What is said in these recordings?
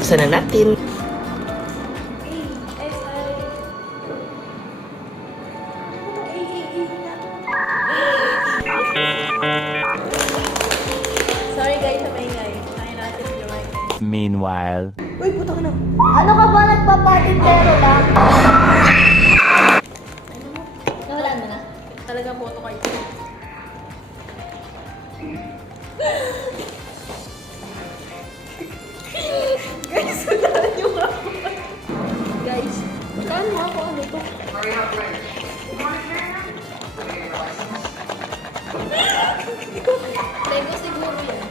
buksan na natin. Sorry guys, sa maingay. Kaya natin yung Meanwhile. Uy, puta ka na. Ano ka ba? Nagpapatintero lang? Nawalaan mo na? Talaga photo kayo. Guys, wala niyo nga ako. Guys, saan mo ako ano to? Lego siguro yan.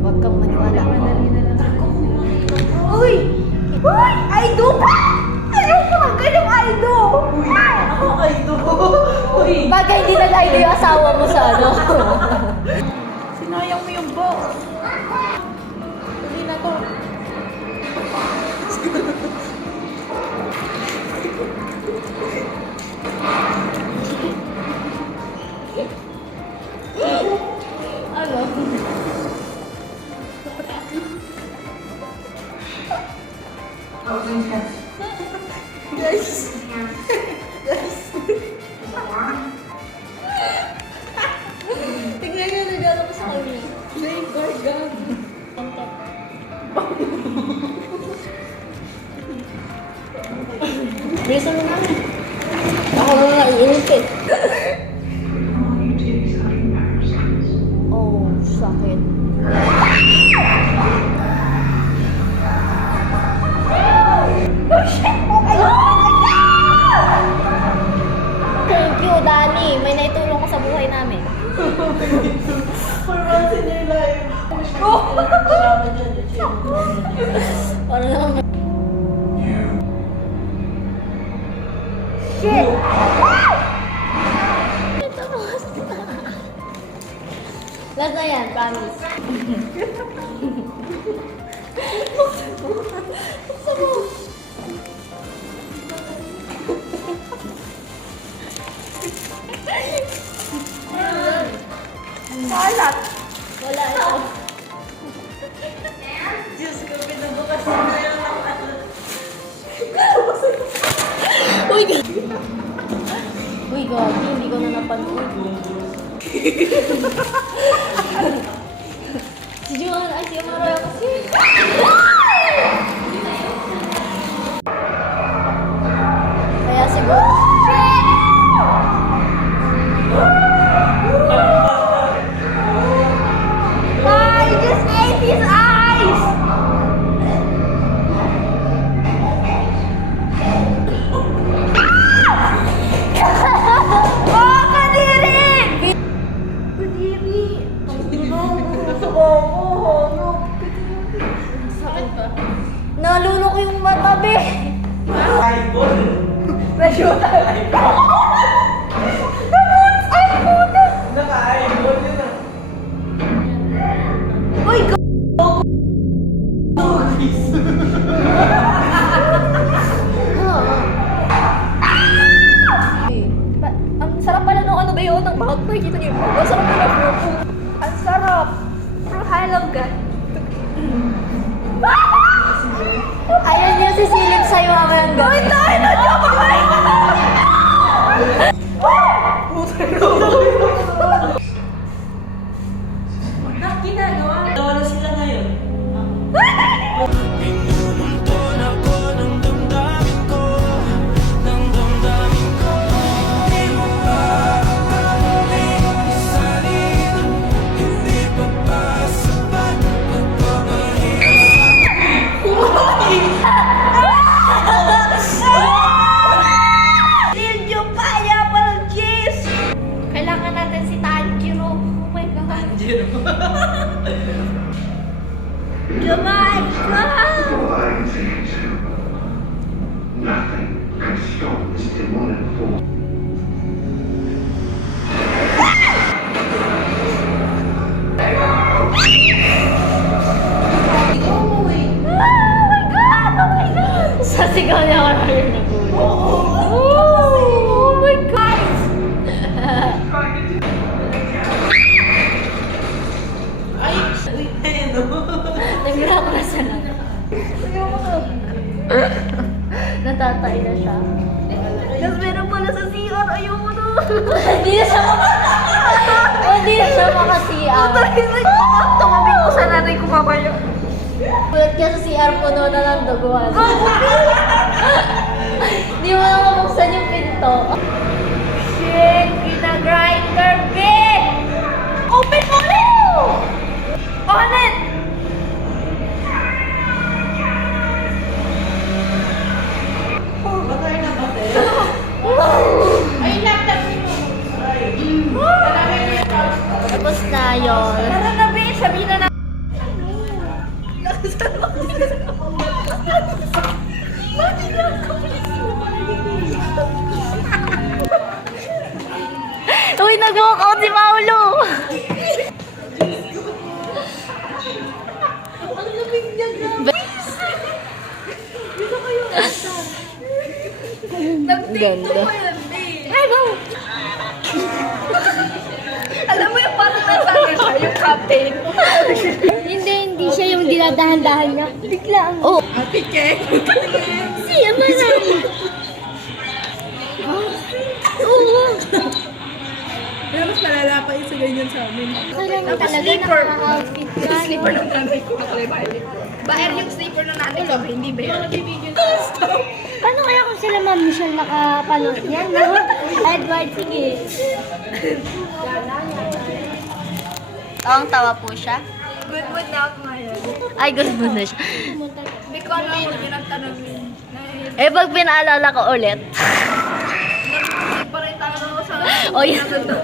Huwag kang maniwala. Uy! Uy! Aido pa! Ayoko lang ganyang Aido! Ako Aido. Uy! Bagay hindi nag-Aido yung asawa mo sa ano. Sinayang mo yung box. Hindi na to. Ano? Guys. Guys. Tignan nyo, nagano ko sa kanya. Playboy, gag. Bilisan mo na. Ako na naiinip eh. Oh, sakit. Oh shit! Oh my God! Thank you, Danny. May naitulong ka sa buhay namin. For once in your life. Para lang. Shit! Ito mo. Last na yan, promise. Buksan mo. Salat. Wala ito. Diyos ko, pinabukas na yun ang ano. Uy, God. Uy, God. Hindi ko na napanood. Si Johan, ay si Amara kasi. Kaya siguro. I just ate his eyes! Oh, kadiri! Kadiri! Sakit ba? Nalulok yung mata, be! Idol. Nashoot! Naka-idol yun ah. Uy, go! Ang sarap pala nung ano ba yun? Ang bahag na kita niyo. Ang sarap pala bro. Ang sarap. Bro, I love God. Ayan yung sisilip sa'yo mamayang gabi. Uy, tayo na! Diyan ka kayo! Ginagawa. Wala sila ngayon. Silvio Paya, parang cheese! Kailangan natin si Tanjiro. Oh my God. Tanjiro. Jamaica! All I can say is nothing can stop this demonic force. Oh my God! Oh my God! Sa sigaw niya Nasa lang. Natatay na siya. Tapos meron pala sa CR. Ayoko na. Hindi na siya Hindi na siya maka-CR. Tumabing ko sa nanay ko mamaya. Bulat ka sa CR, puno na ng duguan. Hindi mo na mabuksan yung pinto. Shit! Gina-grinder, bitch! Open mo na! On it! Batay na batay. Ay, laptop ni mo. Alamay mo yung couch. Tapos na yun. Tara na, be. Sabihin na na. Uy, nag-walk out si Paolo! Ang lamig niya, grabe. Dito kayo. Nag-take Ganda. ko yan, be. Ay, go! Alam mo yung parang nasano siya, yung captain. Hindi siya yung dinadahan-dahan niya. Biglaan. Oh! Ate Keng. Siya man lang. Oo. Pero mas malala pa yung sa ganyan sa amin. Kailangan talaga nakaka-outfit ka. Sleeper ng nanay ko na violet. Baer yung sleeper ng nanay ko, hindi ba yun? Paano kaya kung sila Ma'am Michelle nakapanood yan, no? Edward, sige. Tawang-tawa po siya. Good mood na ako ngayon. Ay, good mood na siya. Hindi ko alam kung yun ang tanong yun. Eh, pag pinaalala ko ulit. Hindi pa rin tanong ako sa... O yun.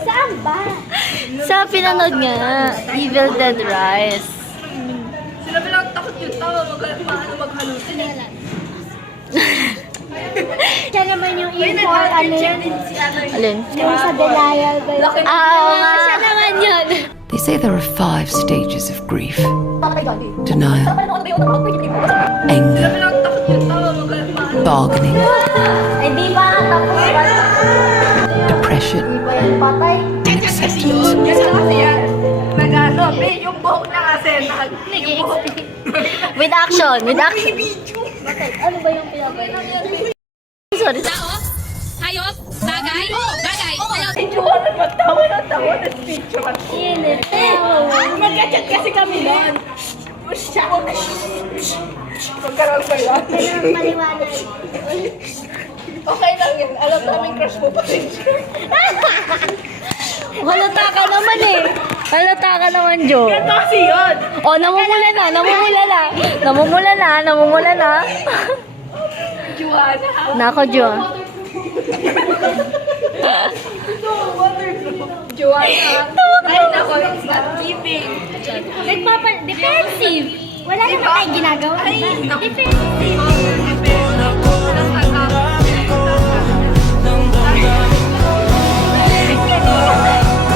Saan ba? Sa pinanood nga, Evil Dead Rise. Sila bilang takot yung tao, paano maghalutin eh. Siya naman yung May info, ano challenge si ano yun. Alin? Yung sa denial ba yun? Laki- Oo nga. Siya naman yun. They say there are 5 stages of grief: Ano denial, Sila anger, bilang takot yung tao, paano... bargaining, Ay, di ba? Tapos ba? depression, Di ba yan patay? and Kasi acceptance. yun, kasi kasi yan. Nag-ano, be, yung buhok na kasi, yung buhok. With action, with action. Bakit? Ano ba yung pinapay? Sorry. Hayop, bagay, bagay. Picture na tawa ng picture. Init. Mag-chat kasi kami noon. Magkaroon pa yan. Kailangan maliwanag. Okay lang yan. Alam namin crush mo pa rin siya. Halata ka naman eh. Halata ka naman, Jo. Ito kasi yun. Oh, namumula na, namumula na. Namumula na, namumula na. Juana. Nako, Jo. Juana. Ay, nako, it's not giving. Defensive. Wala naman tayong ginagawa. Ay, naku.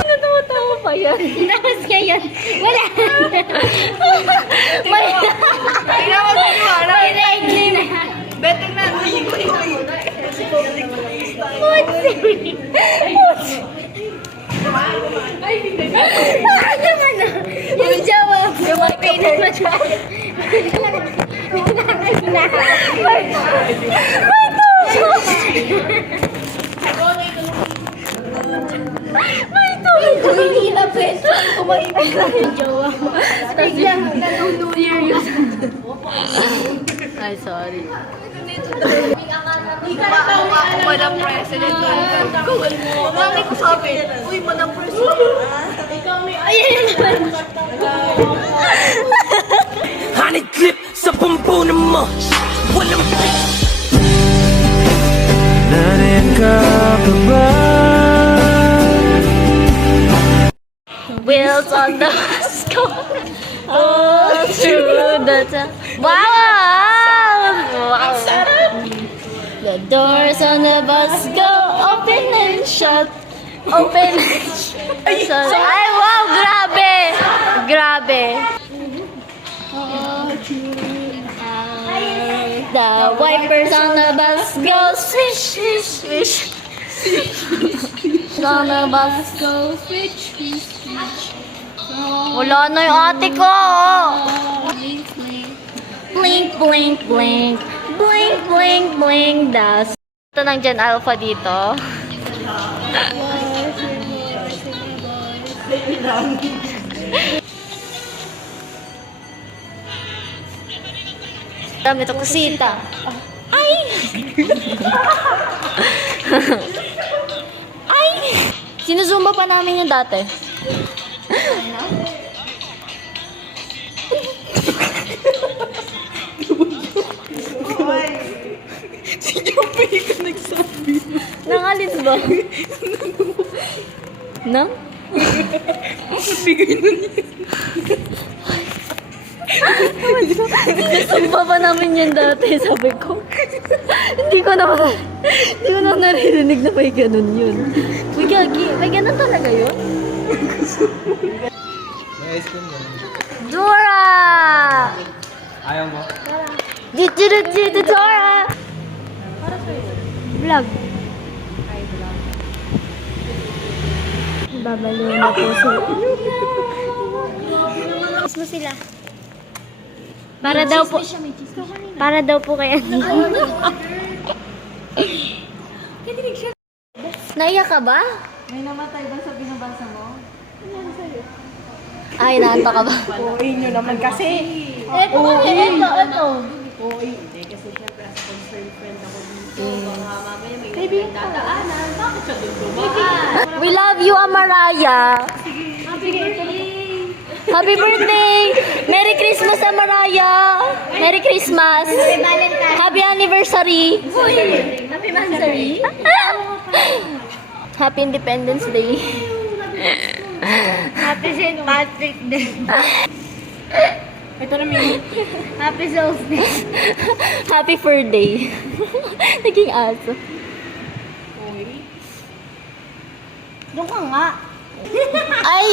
Natawa-tawa pa yan. Tapos kaya yan. Wala. May... May regli na. Better na. Ay, hindi. Ano naman na? Yung jawa. Lumapay naman siya. May tulog. Hindi na pwede. Kumahibig lang yung jawa. Tapos lang, New Year yun. Ay, sorry. Ako Madam President. Gawin mo. Mami ko sabi, uy, Madam President. Ikaw may... Ayan naman. Honey clip sa pampunan mo. Walang Wheels on the bus go all through the town. Wow! Wow! The doors on the bus go open and shut. Open and shut. Ay, wow! Grabe! Grabe! The wipers on the bus go swish, swish, swish. On the bus go swish, swish, swish. Wala na yung ate ko! Blink, blink, blink. Blink, blink, blink. Das. Ito ng Gen Alpha dito. Dami ito kusita. Ay! Ay! Sinuzumba pa namin yung dati. Si Joey ka nagsabi. Nangalis ba? Nang? Bigay nun yun. Sinusumba pa namin yan dati, sabi ko. Hindi ko na naririnig na may ganun yun. Uy, gagi, may ganun talaga yun? May ice cream yan. Dora! Ayaw mo? Dito, Dora! Vlog. Babalo na po sila. Kiss mo sila. Para daw po kay Andy. Naiyak ka ba? May namatay ba sa binabasa mo? Ay, naanta ka ba? Uy, nyo naman kasi. Ito. Uy, hindi. Kasi syempre as concerned friend ako dito. Baka mamaya may nagdadaanan. Bakit siya doon dumaan? We love you, Amaraya. Happy birthday! Merry Christmas, Amaraya! Merry Christmas! Happy anniversary! Happy anniversary! Happy Independence Day! Happy St. Patrick Day. Ito na Happy Solstice! Happy Fur Day! Naging aso. Doon ka nga. Ay!